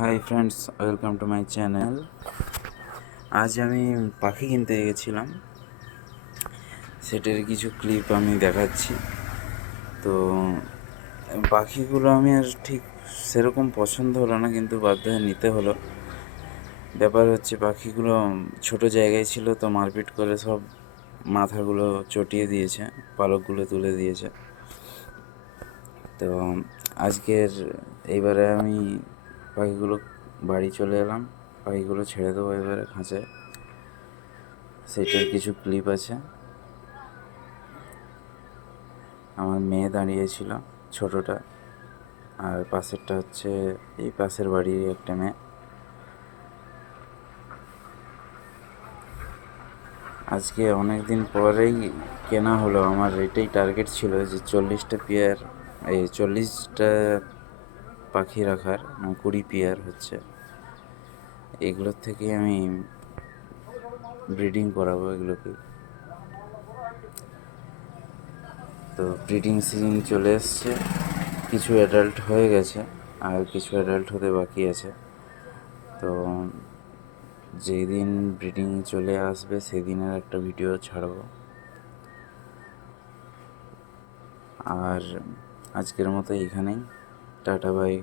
Hi friends, welcome to my channel. আজ আমি পাখি কিনতে গেছিলাম, সেটার কিছু ক্লিপ আমি দেখাচ্ছি। তো পাখিগুলো আমি আর ঠিক সেরকম পছন্দ হলো না, কিন্তু বাধ্য হয়ে নিতে হলো। ব্যাপার হচ্ছে পাখিগুলো ছোট জায়গায় ছিল, তো মারপিট করে সব মাথাগুলো চটিয়ে দিয়েছে, পালকগুলো তুলে দিয়েছে। তো এইবারে আমি পাখিগুলো বাড়ি চলে এলাম, পাখিগুলো ছেড়ে দেবো এবারে খাঁচায়। সেটার কিছু ক্লিপ আছে। আমার মেয়ে দাঁড়িয়েছিল, ছোটোটা, আর পাশেরটা হচ্ছে এই পাশের বাড়ির একটা মেয়ে। আজকে অনেক দিন পরেই কেনা হলো। আমার এটাই টার্গেট ছিল যে 40টা পাখি রাখার, 20 পেয়ার হচ্ছে। এগুলোর থেকে আমি ব্রিডিং করাবো এগুলোকে। তো ব্রিডিং সিজন চলে এসছে, কিছু অ্যাডাল্ট হয়ে গেছে আর কিছু অ্যাডাল্ট হতে বাকি আছে। তো যেই দিন ব্রিডিং চলে আসবে সেদিনের একটা ভিডিও ছাড়বো। আর আজকের মতো এইখানেই, টাটা বাই।